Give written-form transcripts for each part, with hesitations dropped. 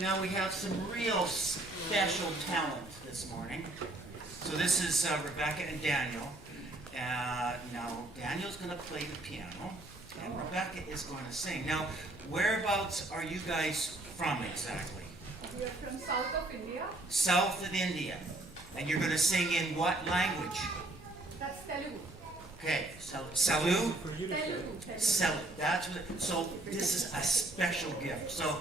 Now we have some real special talent this morning. So this is Rebecca and Daniel. Now Daniel's going to play the piano, and Rebecca is going to sing. Now, whereabouts are you guys from exactly? We are from south of India. South of India. And you're going to sing in what language? That's Telugu. Okay, Salu? Telugu. Sell it. That's what. So this is a special gift. So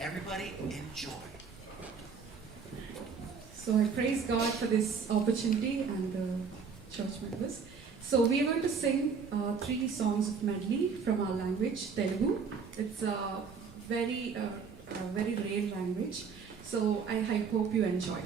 everybody enjoy. So I praise God for this opportunity and the church members. So we are going to sing 3 songs of medley from our language, Telugu. It's a very rare language. So I hope you enjoy.